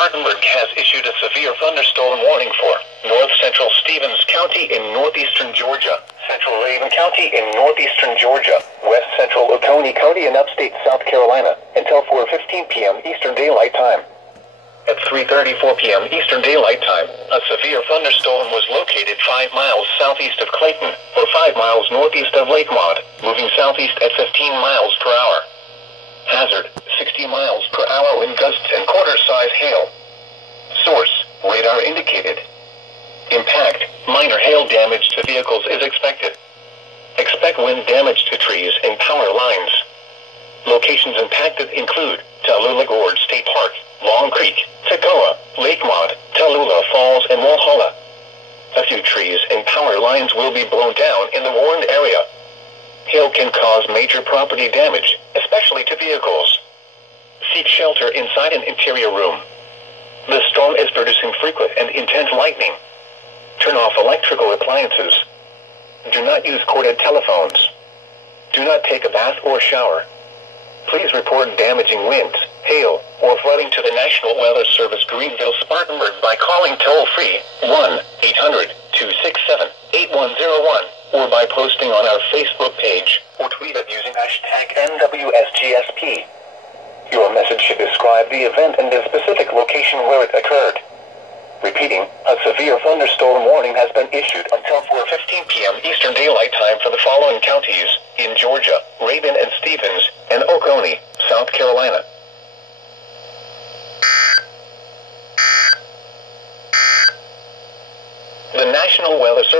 Spartanburg has issued a severe thunderstorm warning for north-central Stevens County in northeastern Georgia, central Raven County in northeastern Georgia, west-central Oconee County in upstate South Carolina, until 4:15 p.m. Eastern Daylight Time. At 3:34 p.m. Eastern Daylight Time, a severe thunderstorm was located 5 miles southeast of Clayton, or 5 miles northeast of Lake Maud, moving southeast at 15 miles per hour. Hazard, 60 miles per hour wind gusts and quarter-size hail. Source, radar indicated. Impact, minor hail damage to vehicles is expected. Expect wind damage to trees and power lines. Locations impacted include Tallulah Gorge State Park, Long Creek, Toccoa, Lake Maud, Tallulah Falls, and Walhalla. A few trees and power lines will be blown down in the warned area. Hail can cause major property damage, especially to vehicles. Seek shelter inside an interior room. The storm is producing frequent and intense lightning. Turn off electrical appliances. Do not use corded telephones. Do not take a bath or shower. Please report damaging winds, hail, or flooding to the National Weather Service Greenville Spartanburg by calling toll-free 1-800-267-8101 or by posting on our Facebook page or tweet it using #NWSGSP. Your message should describe the event and the specific location where it occurred. Repeating, a severe thunderstorm warning has been issued until 4:15 p.m. Eastern Daylight Time for the following counties in Georgia, Raven and Stevens, and Oconee, South Carolina. The National Weather Service